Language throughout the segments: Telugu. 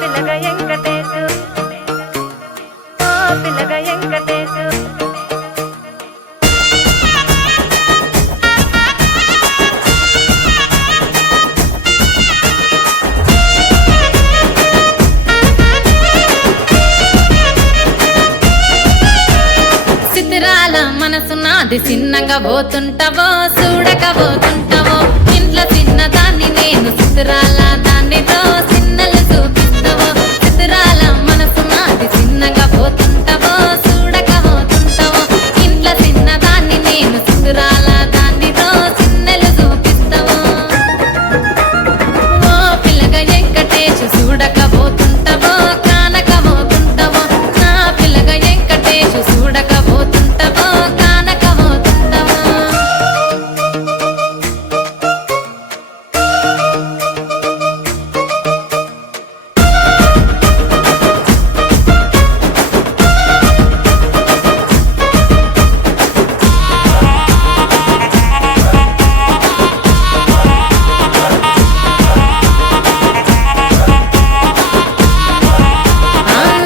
పిల్లగా వెంకటేశు ఓ పిల్లగా వెంకటేశు సిద్ధిరాల మనసు నాది చిన్నగా పోతుంటావో చూడక పోతుంటావో ఇంట్లో చిన్నదాన్ని నేను సిద్ధిరాల దానితో చిన్నలు చూపిస్తావో సిద్ధిరాల మనసు నాది చిన్నగా పోతుంటావో చూడక పోతుంటావో ఇంట్లో చిన్నదాన్ని నేను సిద్ధిరాల దానితో చిన్నలు చూపిస్తావో ఓ పిల్లగా వెంకటేశు చూడక పోతుంటావో కానక పోతుంటావో నా పిల్లగా వెంకటేశు చూడక పోతుంటావో కానక పోతుంటావో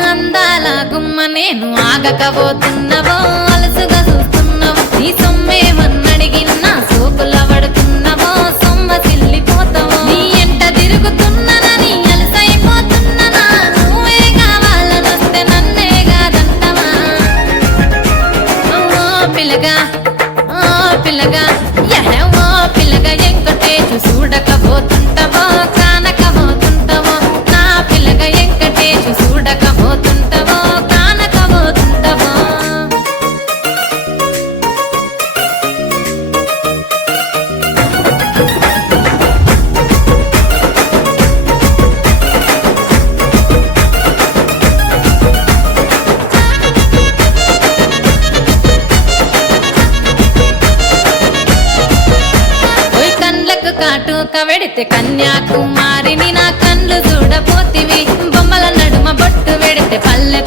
అందాల గుమ్మ నేను ఆగకపోతున్నావో అలసుగా చూస్తున్నావో నీ సొమ్మేమన్నడిగినా సోకుల పడుతున్నావో సొమ్మ సిల్లిపోతావో నీ ఎంట తిరుగుతున్నానని అలసైపోతున్నానా నువ్వే కావాలనొస్తే నన్నే కాదంటావా ఓ పిల్లగా ఓ పిల్లగా ఓ పిల్లగా వెంకటేశు చూడకపోతుంటావో కానకపోతుంటావో నా పిల్లగా వెంకటేశు చూడకపోతుంటావో కానకపోతుంటావో ఓయ్ కండ్లకు కాటుక వెడితే కన్యాకుమారిని నా కండ్లు చూడపోతివి బొమ్మల నడుమ బొట్టు వెడితే పల్లె